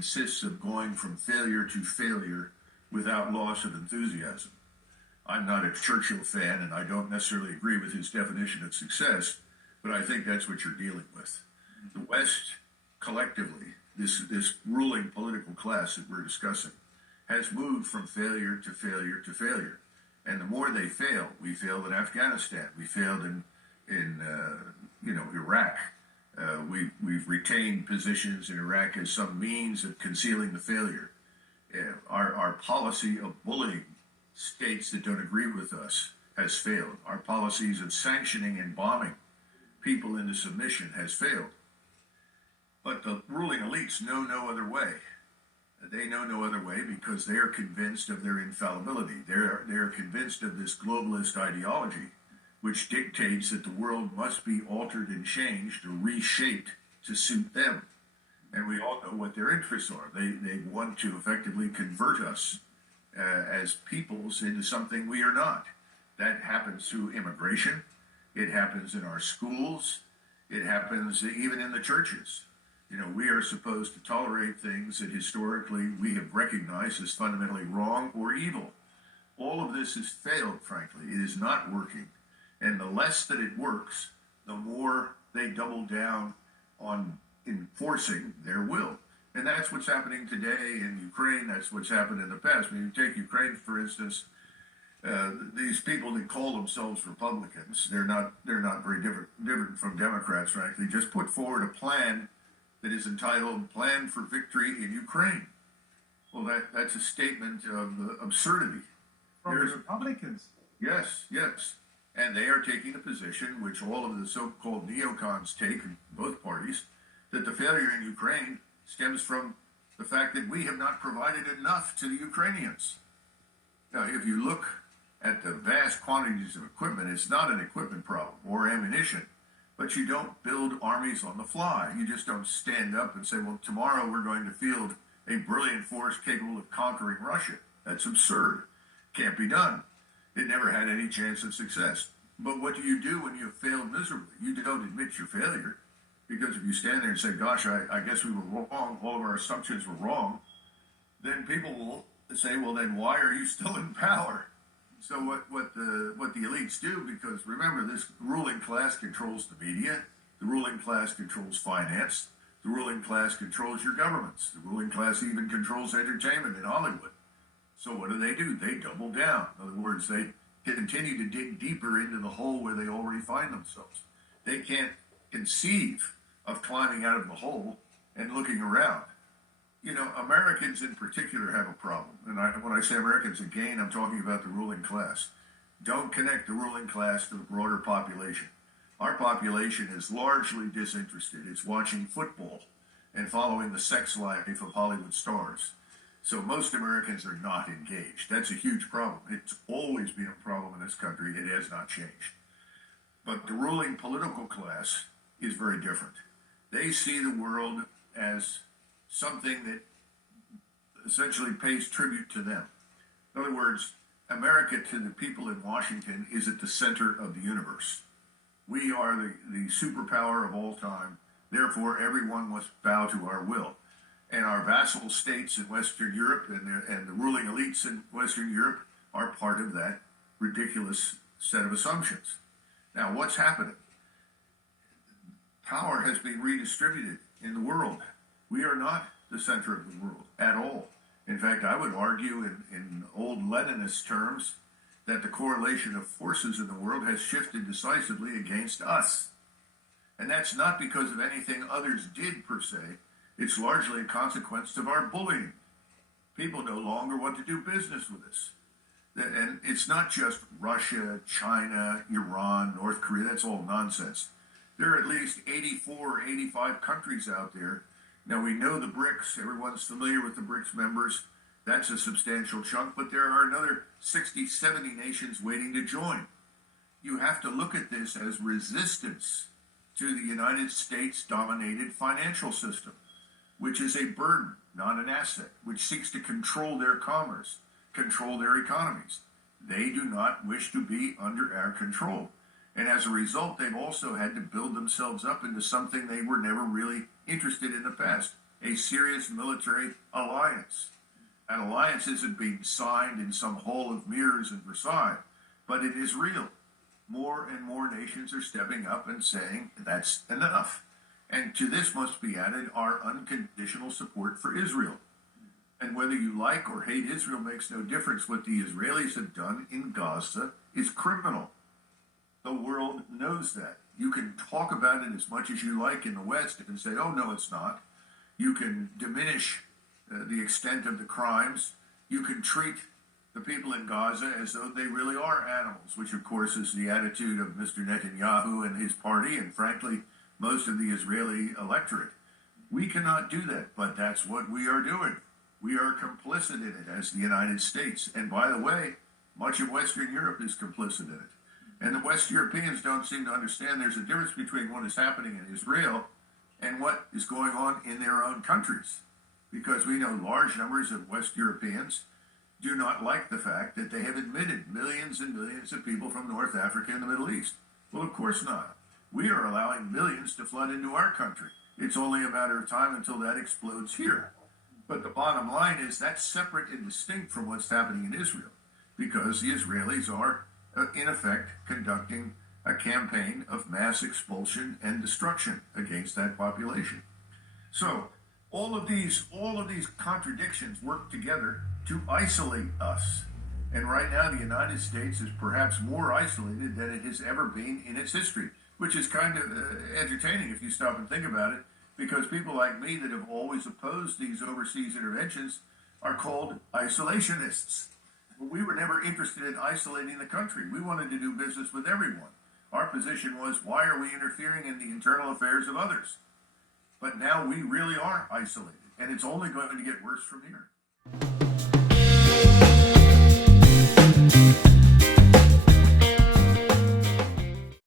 consists of going from failure to failure without loss of enthusiasm. I'm not a Churchill fan, and I don't necessarily agree with his definition of success, but I think that's what you're dealing with. The West, collectively, this ruling political class that we're discussing, has moved from failure to failure to failure. And the more they fail, we failed in Afghanistan, we failed in Iraq. We've retained positions in Iraq as some means of concealing the failure. Our policy of bullying states that don't agree with us has failed. Our policies of sanctioning and bombing people into submission has failed. But the ruling elites know no other way. They know no other way because they are convinced of their infallibility. They're convinced of this globalist ideology, which dictates that the world must be altered and changed or reshaped to suit them. And we all know what their interests are. They want to effectively convert us as peoples into something we are not. That happens through immigration. It happens in our schools. It happens even in the churches. We are supposed to tolerate things that historically we have recognized as fundamentally wrong or evil. All of this has failed, frankly. It is not working. And the less that it works, the more they double down on enforcing their will. And that's what's happening today in Ukraine. That's what's happened in the past. When you take Ukraine, for instance, these people that call themselves Republicans, they're not very different from Democrats, frankly, just put forward a plan that is entitled Plan for Victory in Ukraine. Well, that's a statement of absurdity. From the Republicans? Yes. And they are taking a position, which all of the so-called neocons take in both parties, that the failure in Ukraine stems from the fact that we have not provided enough to the Ukrainians. Now, if you look at the vast quantities of equipment, it's not an equipment problem or ammunition, but you don't build armies on the fly. You just don't stand up and say, well, tomorrow we're going to field a brilliant force capable of conquering Russia. That's absurd. Can't be done. It never had any chance of success. But what do you do when you have failed miserably? You don't admit your failure, because if you stand there and say, gosh, I guess we were wrong, all of our assumptions were wrong, then people will say, well, then why are you still in power? So what the elites do, because remember, this ruling class controls the media, the ruling class controls finance, the ruling class controls your governments, the ruling class even controls entertainment in Hollywood. So what do? They double down. In other words, they continue to dig deeper into the hole where they already find themselves. They can't conceive of climbing out of the hole and looking around. Americans in particular have a problem. And when I say Americans, again, I'm talking about the ruling class. Don't connect the ruling class to the broader population. Our population is largely disinterested. It's watching football and following the sex life of Hollywood stars. So most Americans are not engaged. That's a huge problem. It's always been a problem in this country. It has not changed. But the ruling political class is very different. They see the world as something that essentially pays tribute to them. In other words, America to the people in Washington is at the center of the universe. We are the superpower of all time. Therefore, everyone must bow to our will. And our vassal states in Western Europe and the ruling elites in Western Europe are part of that ridiculous set of assumptions. Now, what's happening? Power has been redistributed in the world. We are not the center of the world at all. In fact, I would argue in old Leninist terms that the correlation of forces in the world has shifted decisively against us. And that's not because of anything others did per se. It's largely a consequence of our bullying. People no longer want to do business with us. And it's not just Russia, China, Iran, North Korea. That's all nonsense. There are at least 84 or 85 countries out there. Now, we know the BRICS. Everyone's familiar with the BRICS members. That's a substantial chunk. But there are another 60, 70 nations waiting to join. You have to look at this as resistance to the United States-dominated financial system, which is a burden, not an asset, which seeks to control their commerce, control their economies. They do not wish to be under our control. And as a result, they've also had to build themselves up into something they were never really interested in the past, a serious military alliance. An alliance isn't being signed in some hall of mirrors in Versailles, but it is real. More and more nations are stepping up and saying that's enough. And to this must be added our unconditional support for Israel. And whether you like or hate Israel makes no difference. What the Israelis have done in Gaza is criminal. The world knows that. You can talk about it as much as you like in the West and say, oh, no, it's not. You can diminish the extent of the crimes. You can treat the people in Gaza as though they really are animals, which, of course, is the attitude of Mr. Netanyahu and his party, and frankly, most of the Israeli electorate. We cannot do that, but that's what we are doing. We are complicit in it as the United States. And by the way, much of Western Europe is complicit in it. And the West Europeans don't seem to understand there's a difference between what is happening in Israel and what is going on in their own countries. Because we know large numbers of West Europeans do not like the fact that they have admitted millions and millions of people from North Africa and the Middle East. Well, of course not. We are allowing millions to flood into our country. It's only a matter of time until that explodes here. But the bottom line is that's separate and distinct from what's happening in Israel, because the Israelis are, in effect, conducting a campaign of mass expulsion and destruction against that population. So all of these contradictions work together to isolate us. And right now, the United States is perhaps more isolated than it has ever been in its history, which is kind of entertaining if you stop and think about it, because people like me that have always opposed these overseas interventions are called isolationists. Well, we were never interested in isolating the country. We wanted to do business with everyone. Our position was, why are we interfering in the internal affairs of others? But now we really are isolated, and it's only going to get worse from here.